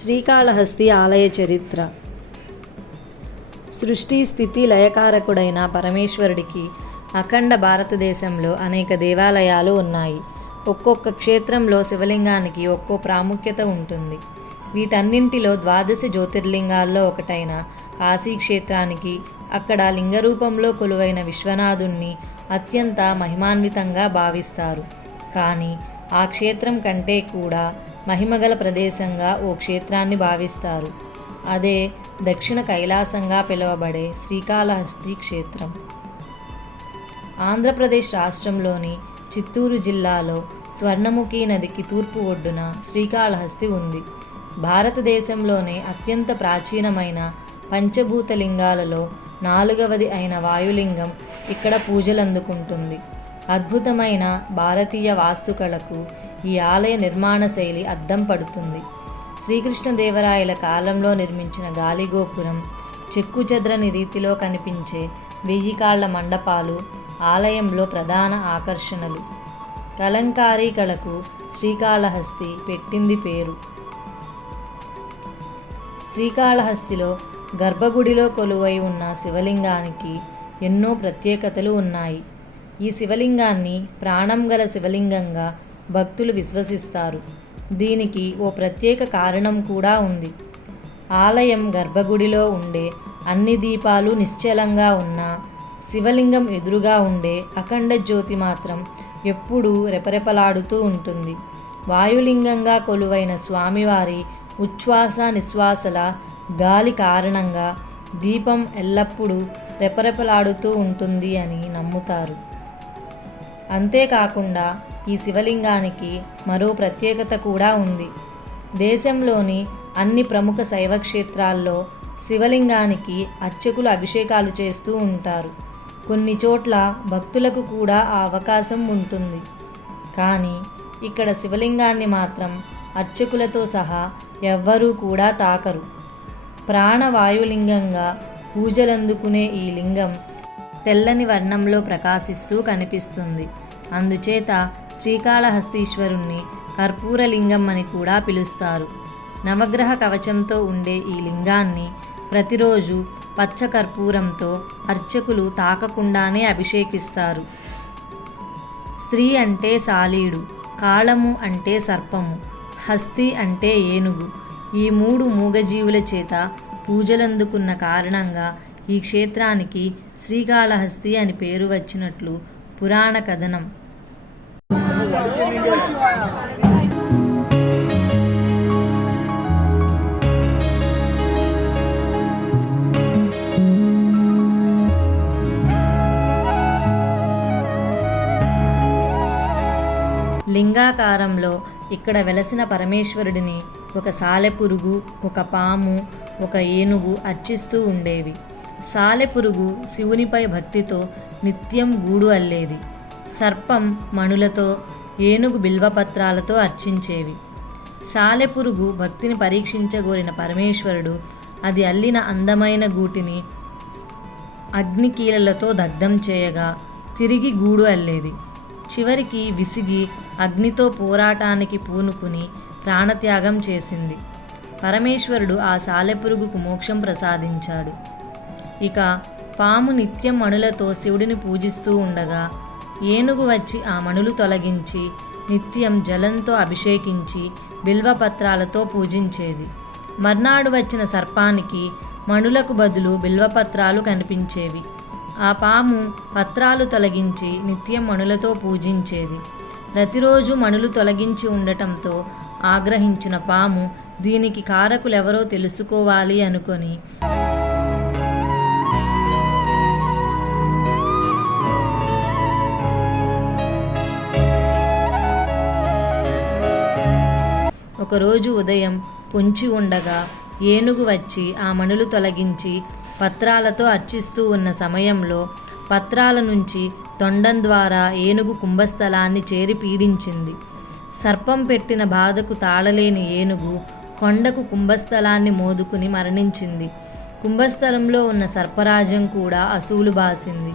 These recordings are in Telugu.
శ్రీకాళహస్తి ఆలయ చరిత్ర. సృష్టి స్థితి లయకారకుడైన పరమేశ్వరుడికి అఖండ భారతదేశంలో అనేక దేవాలయాలు ఉన్నాయి. ఒక్కొక్క క్షేత్రంలో శివలింగానికి ఒక్కో ప్రాముఖ్యత ఉంటుంది. వీటన్నింటిలో ద్వాదశ జ్యోతిర్లింగాల్లో ఒకటైన కాశీ క్షేత్రానికి అక్కడ లింగరూపంలో కొలువైన విశ్వనాథుణ్ణి అత్యంత మహిమాన్వితంగా భావిస్తారు. కానీ ఆ క్షేత్రం కంటే కూడా మహిమగల ప్రదేశంగా ఓ క్షేత్రాన్ని భావిస్తారు. అదే దక్షిణ కైలాసంగా పిలువబడే శ్రీకాళహస్తి క్షేత్రం. ఆంధ్రప్రదేశ్ రాష్ట్రంలోని చిత్తూరు జిల్లాలో స్వర్ణముఖి నదికి తూర్పు ఒడ్డున శ్రీకాళహస్తి ఉంది. భారతదేశంలోనే అత్యంత ప్రాచీనమైన పంచభూత లింగాలలో నాలుగవది అయిన వాయులింగం ఇక్కడ పూజలందుకుంటుంది. అద్భుతమైన భారతీయ వాస్తుకళకు ఈ ఆలయ నిర్మాణ శైలి అద్దం పడుతుంది. శ్రీకృష్ణదేవరాయల కాలంలో నిర్మించిన గాలిగోపురం చెక్కుచెదరని రీతిలో కనిపించే వెయ్యి కాళ్ళ మండపాలు ఆలయంలో ప్రధాన ఆకర్షణలు. కలంకారీ కళకు శ్రీకాళహస్తి పెట్టింది పేరు. శ్రీకాళహస్తిలో గర్భగుడిలో కొలువై ఉన్న శివలింగానికి ఎన్నో ప్రత్యేకతలు ఉన్నాయి. ఈ శివలింగాన్ని ప్రాణం గల శివలింగంగా భక్తులు విశ్వసిస్తారు. దీనికి ఓ ప్రత్యేక కారణం కూడా ఉంది. ఆలయం గర్భగుడిలో ఉండే అన్ని దీపాలు నిశ్చలంగా ఉన్నా శివలింగం ఎదురుగా ఉండే అఖండ జ్యోతి మాత్రం ఎప్పుడూ రెపరెపలాడుతూ ఉంటుంది. వాయులింగంగా కొలువైన స్వామివారి ఉచ్ఛ్వాస నిశ్వాసల గాలి కారణంగా దీపం ఎల్లప్పుడూ రెపరెపలాడుతూ ఉంటుంది అని నమ్ముతారు. అంతేకాకుండా ఈ శివలింగానికి మరో ప్రత్యేకత కూడా ఉంది. దేశంలోని అన్ని ప్రముఖ శైవ క్షేత్రాల్లో శివలింగానికి అర్చకులు అభిషేకాలు చేస్తూ ఉంటారు. కొన్ని చోట్ల భక్తులకు కూడా ఆ అవకాశం ఉంటుంది. కానీ ఇక్కడ శివలింగాన్ని మాత్రం అర్చకులతో సహా ఎవ్వరూ కూడా తాకరు. ప్రాణవాయులింగంగా పూజలందుకునే ఈ లింగం తెల్లని వర్ణంలో ప్రకాశిస్తూ కనిపిస్తుంది. అందుచేత శ్రీకాళహస్తీశ్వరుణ్ణి కర్పూరలింగం అని కూడా పిలుస్తారు. నవగ్రహ కవచంతో ఉండే ఈ లింగాన్ని ప్రతిరోజు పచ్చ కర్పూరంతో అర్చకులు తాకకుండానే అభిషేకిస్తారు. స్త్రీ అంటే సాలీడు కాళము అంటే సర్పము హస్తి అంటే ఏనుగు. ఈ మూడు మూగజీవుల చేత పూజలందుకున్న కారణంగా ఈ క్షేత్రానికి శ్రీకాళహస్తి అని పేరు వచ్చినట్లు పురాణ కథనం లింగాకారంలో ఇక్కడ వెలసిన పరమేశ్వరుడిని ఒక సాలెపురుగు ఒక పాము ఒక ఏనుగు అర్చిస్తూ ఉండేవి. సాలెపురుగు శివునిపై భక్తితో నిత్యం గూడు అల్లేది. సర్పం మణులతో ఏనుగు బిల్వపత్రాలతో అర్చించేవి. సాలెపురుగు భక్తిని పరీక్షించగోరిన పరమేశ్వరుడు అది అల్లిన అందమైన గూటిని అగ్నికీలలతో దగ్ధం చేయగా తిరిగి గూడు అల్లేది. చివరికి విసిగి అగ్నితో పోరాటానికి పూనుకుని ప్రాణత్యాగం చేసింది. పరమేశ్వరుడు ఆ సాలెపురుగుకు మోక్షం ప్రసాదించాడు. ఇక పాము నిత్యం మణులతో శివుడిని పూజిస్తూ ఉండగా ఏనుగు వచ్చి ఆ మణులు తొలగించి నిత్యం జలంతో అభిషేకించి బిల్వపత్రాలతో పూజించేది. మర్నాడు వచ్చిన సర్పానికి మణులకు బదులు బిల్వపత్రాలు కనిపించేవి. ఆ పాము పత్రాలు తొలగించి నిత్యం మణులతో పూజించేది. ప్రతిరోజు మణులు తొలగించి ఉండటంతో ఆగ్రహించిన పాము దీనికి కారకులెవరో తెలుసుకోవాలి అనుకొని ఒకరోజు ఉదయం పొంచి ఉండగా ఏనుగు వచ్చి ఆ మణులు తొలగించి పత్రాలతో అర్చిస్తూ ఉన్న సమయంలో పత్రాల నుంచి తొండం ద్వారా ఏనుగు కుంభస్థలాన్ని చేరి పీడించింది. సర్పం పెట్టిన బాధకు తాళలేని ఏనుగు కొండకు కుంభస్థలాన్ని మోదుకుని మరణించింది. కుంభస్థలంలో ఉన్న సర్పరాజం కూడా అసూలు బాసింది.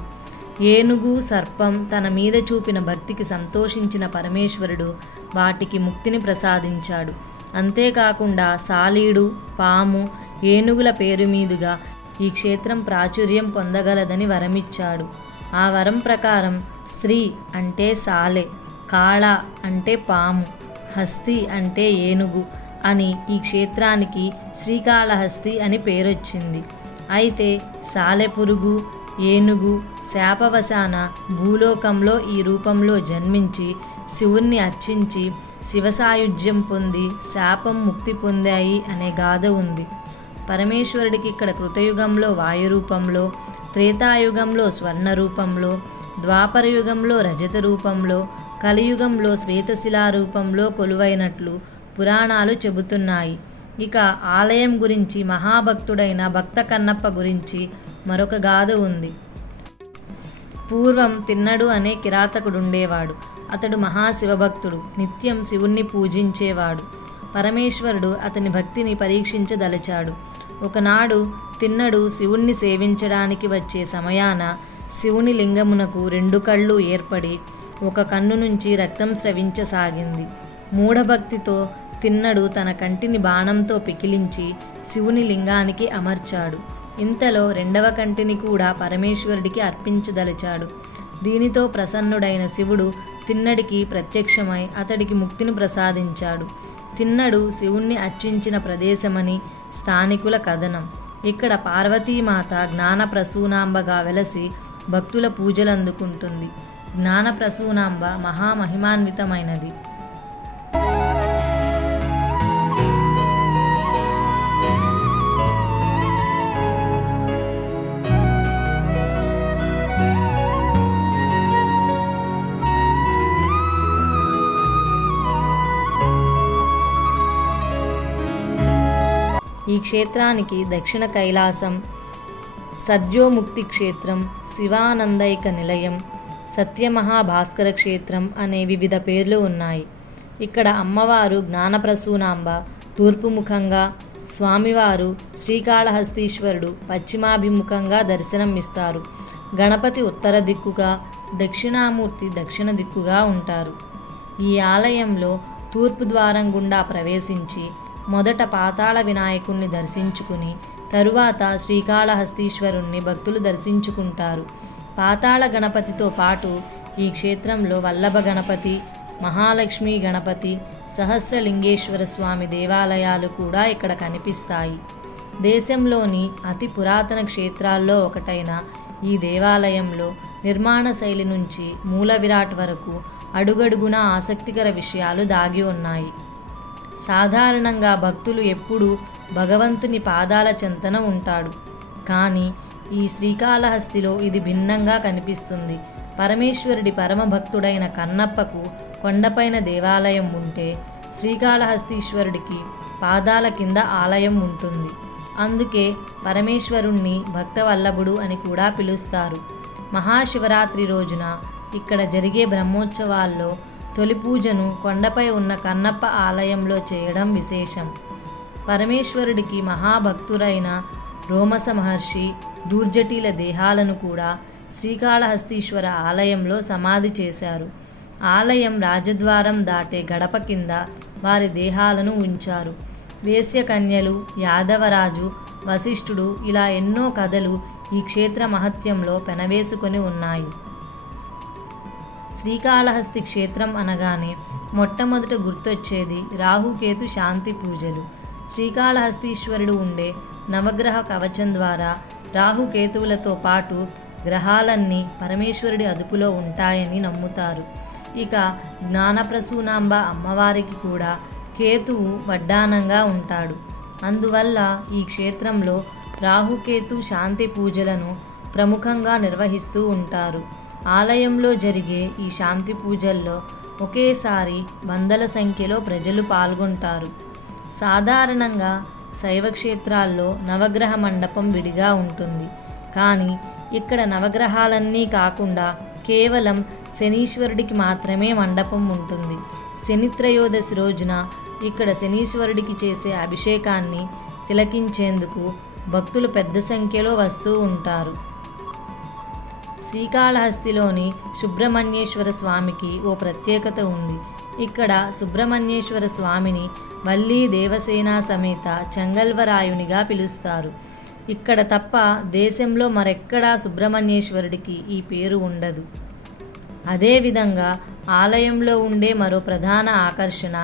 ఏనుగు సర్పం తన మీద చూపిన భక్తికి సంతోషించిన పరమేశ్వరుడు వాటికి ముక్తిని ప్రసాదించాడు. అంతేకాకుండా సాలీడు పాము ఏనుగుల పేరు మీదుగా ఈ క్షేత్రం ప్రాచుర్యం పొందగలదని వరమిచ్చాడు. ఆ వరం ప్రకారం శ్రీ అంటే సాలె కాళ అంటే పాము హస్తి అంటే ఏనుగు అని ఈ క్షేత్రానికి శ్రీకాళహస్తి అని పేరొచ్చింది. అయితే సాలెపురుగు ఏనుగు శాపవశాన భూలోకంలో ఈ రూపంలో జన్మించి శివుణ్ణి అర్చించి శివసాయుధ్యం పొంది శాపం ముక్తి పొందాయి అనే గాథ ఉంది. పరమేశ్వరుడికి ఇక్కడ కృతయుగంలో వాయు రూపంలో త్రేతాయుగంలో స్వర్ణ రూపంలో ద్వాపర యుగంలో రజత రూపంలో కలియుగంలో శ్వేతశిలా రూపంలో కొలువైనట్లు పురాణాలు చెబుతున్నాయి. ఇక ఆలయం గురించి మహాభక్తుడైన భక్త కన్నప్ప గురించి మరొక గాథ ఉంది. పూర్వం తిన్నడు అనే కిరాతకుడుండేవాడు. అతడు మహాశివభక్తుడు నిత్యం శివుణ్ణి పూజించేవాడు. పరమేశ్వరుడు అతని భక్తిని పరీక్షించదలచాడు. ఒకనాడు తిన్నడు శివుణ్ణి సేవించడానికి వచ్చే సమయాన శివుని లింగమునకు రెండు కళ్ళు ఏర్పడి ఒక కన్ను నుంచి రక్తం స్రవించసాగింది. మూఢభక్తితో తిన్నడు తన కంటిని బాణంతో పికిలించి శివుని లింగానికి అమర్చాడు. ఇంతలో రెండవ కంటిని కూడా పరమేశ్వరుడికి అర్పించదలిచాడు. దీనితో ప్రసన్నుడైన శివుడు తిన్నడికి ప్రత్యక్షమై అతడికి ముక్తిని ప్రసాదించాడు. తిన్నడు శివుణ్ణి అర్చించిన ప్రదేశమని స్థానికుల కథనం. ఇక్కడ పార్వతీమాత జ్ఞానప్రసూనాంబగా వెలసి భక్తుల పూజలందుకుంటుంది. జ్ఞానప్రసూనాంబ మహామహిమాన్వితమైనది. క్షేత్రానికి దక్షిణ కైలాసం సద్యోముక్తి క్షేత్రం శివానందైక నిలయం సత్యమహాభాస్కర క్షేత్రం అనే వివిధ పేర్లు ఉన్నాయి. ఇక్కడ అమ్మవారు జ్ఞానప్రసూనాంబ తూర్పు ముఖంగా స్వామివారు శ్రీకాళహస్తీశ్వరుడు పశ్చిమాభిముఖంగా దర్శనం ఇస్తారు. గణపతి ఉత్తర దిక్కుగా దక్షిణామూర్తి దక్షిణ దిక్కుగా ఉంటారు. ఈ ఆలయంలో తూర్పు ద్వారం గుండా ప్రవేశించి మొదట పాతాళ వినాయకుణ్ణి దర్శించుకుని తరువాత శ్రీకాళహస్తీశ్వరుణ్ణి భక్తులు దర్శించుకుంటారు. పాతాళ గణపతితో పాటు ఈ క్షేత్రంలో వల్లభ గణపతి మహాలక్ష్మి గణపతి సహస్రలింగేశ్వర స్వామి దేవాలయాలు కూడా ఇక్కడ కనిపిస్తాయి. దేశంలోని అతి పురాతన క్షేత్రాల్లో ఒకటైన ఈ దేవాలయంలో నిర్మాణ శైలి నుంచి మూల విరాట్ వరకు అడుగడుగున ఆసక్తికర విషయాలు దాగి ఉన్నాయి. సాధారణంగా భక్తులు ఎప్పుడూ భగవంతుని పాదాల చెంతన ఉంటాడు. కానీ ఈ శ్రీకాళహస్తిలో ఇది భిన్నంగా కనిపిస్తుంది. పరమేశ్వరుడి పరమభక్తుడైన కన్నప్పకు కొండపైన దేవాలయం ఉంటే శ్రీకాళహస్తీశ్వరుడికి పాదాల కింద ఆలయం ఉంటుంది. అందుకే పరమేశ్వరుణ్ణి భక్తవల్లభుడు అని కూడా పిలుస్తారు. మహాశివరాత్రి రోజున ఇక్కడ జరిగే బ్రహ్మోత్సవాల్లో తొలి పూజను కొండపై ఉన్న కన్నప్ప ఆలయంలో చేయడం విశేషం. పరమేశ్వరుడికి మహాభక్తురైన రోమస మహర్షి దూర్జటీల దేహాలను కూడా శ్రీకాళహస్తీశ్వర ఆలయంలో సమాధి చేశారు. ఆలయం రాజద్వారం దాటే గడప కింద వారి దేహాలను ఉంచారు. వేశ్యకన్యలు యాదవరాజు వశిష్ఠుడు ఇలా ఎన్నో కథలు ఈ క్షేత్ర మహత్యంలో పెనవేసుకొని ఉన్నాయి. శ్రీకాళహస్తి క్షేత్రం అనగానే మొట్టమొదట గుర్తొచ్చేది రాహుకేతు శాంతి పూజలు. శ్రీకాళహస్తీశ్వరుడు ఉండే నవగ్రహ కవచం ద్వారా రాహుకేతువులతో పాటు గ్రహాలన్నీ పరమేశ్వరుడి అదుపులో ఉంటాయని నమ్ముతారు. ఇక జ్ఞానప్రసూనాంబ అమ్మవారికి కూడా కేతువు వడ్డానంగా ఉంటాడు. అందువల్ల ఈ క్షేత్రంలో రాహుకేతు శాంతి పూజలను ప్రముఖంగా నిర్వహిస్తూ ఉంటారు. ఆలయంలో జరిగే ఈ శాంతి పూజల్లో ఒకేసారి వందల సంఖ్యలో ప్రజలు పాల్గొంటారు. సాధారణంగా శైవ క్షేత్రాల్లో నవగ్రహ మండపం విడిగా ఉంటుంది. కానీ ఇక్కడ నవగ్రహాలన్నీ కాకుండా కేవలం శనీశ్వరుడికి మాత్రమే మండపం ఉంటుంది. శనిత్రయోదశి రోజున ఇక్కడ శనీశ్వరుడికి చేసే అభిషేకాన్ని తిలకించేందుకు భక్తులు పెద్ద సంఖ్యలో వస్తూ ఉంటారు. శ్రీకాళహస్తిలోని సుబ్రహ్మణ్యేశ్వర స్వామికి ఓ ప్రత్యేకత ఉంది. ఇక్కడ సుబ్రహ్మణ్యేశ్వర స్వామిని వల్లీ దేవసేన సమేత చెంగల్వరాయునిగా పిలుస్తారు. ఇక్కడ తప్ప దేశంలో మరెక్కడా సుబ్రహ్మణ్యేశ్వరుడికి ఈ పేరు ఉండదు. అదేవిధంగా ఆలయంలో ఉండే మరో ప్రధాన ఆకర్షణ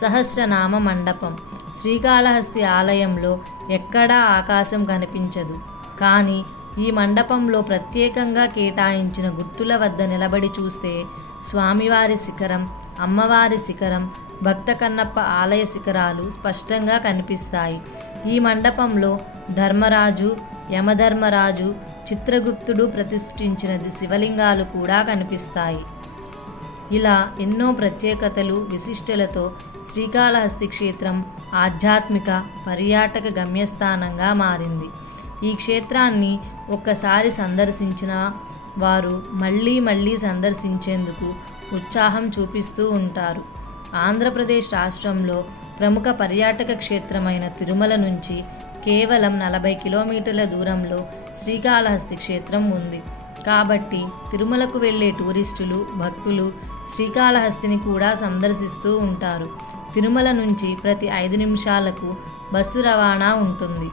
సహస్రనామ మండపం. శ్రీకాళహస్తి ఆలయంలో ఎక్కడా ఆకాశం కనిపించదు. కానీ ఈ మండపంలో ప్రత్యేకంగా కేటాయించిన గుర్తుల వద్ద నిలబడి చూస్తే స్వామివారి శిఖరం అమ్మవారి శిఖరం భక్త కన్నప్ప ఆలయ శిఖరాలు స్పష్టంగా కనిపిస్తాయి. ఈ మండపంలో ధర్మరాజు యమధర్మరాజు చిత్రగుప్తుడు ప్రతిష్ఠించిన శివలింగాలు కూడా కనిపిస్తాయి. ఇలా ఎన్నో ప్రత్యేకతలు విశిష్టలతో శ్రీకాళహస్తి క్షేత్రం ఆధ్యాత్మిక పర్యాటక గమ్యస్థానంగా మారింది. ఈ క్షేత్రాన్ని ఒక్కసారి సందర్శించిన వారు మళ్ళీ మళ్ళీ సందర్శించేందుకు ఉత్సాహం చూపిస్తూ ఉంటారు. ఆంధ్రప్రదేశ్ రాష్ట్రంలో ప్రముఖ పర్యాటక క్షేత్రమైన తిరుమల నుంచి కేవలం నలభై కిలోమీటర్ల దూరంలో శ్రీకాళహస్తి క్షేత్రం ఉంది. కాబట్టి తిరుమలకు వెళ్ళే టూరిస్టులు భక్తులు శ్రీకాళహస్తిని కూడా సందర్శిస్తూ ఉంటారు. తిరుమల నుంచి ప్రతి ఐదు నిమిషాలకు బస్సు రవాణా ఉంటుంది.